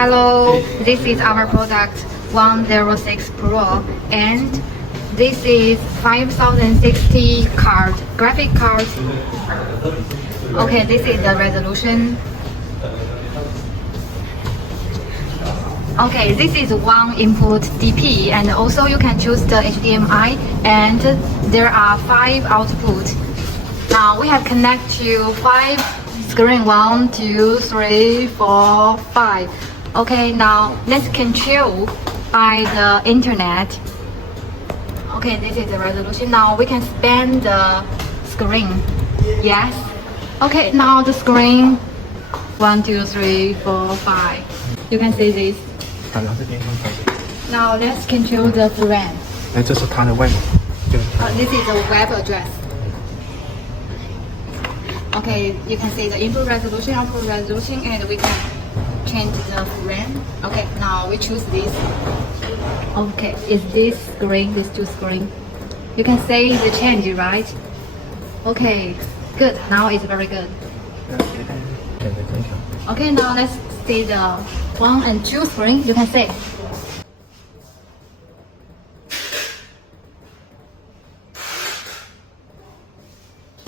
Hello, this is our product 106 Pro, and this is 5060 card, graphic card. Okay, this is the resolution. Okay, this is one input DP, and also you can choose the HDMI, and there are 5 outputs. Now we have connect to 5 screen, 1, 2, 3, 4, 5. Okay, now let's control by the internet. Okay, this is the resolution. Now we can span the screen. Yes. Okay, now the screen 1, 2, 3, 4, 5. You can see this. Now let's control the frame. 哎，这是它的外码，就是 This is the web address. Okay, you can see the input resolution, output resolution, and we can change the frame. Okay, now we choose this. Okay, is this screen, these two screen? You can see the change, right? Okay, good. Now it's very good. 选择空调。 Okay, now let's see the 1 and 2 screen. You can see.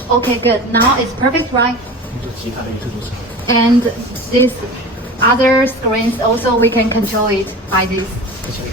Okay, good. Now it's perfect, right? 就其他的一个就是。 And this other screens also we can control it by this. 不行，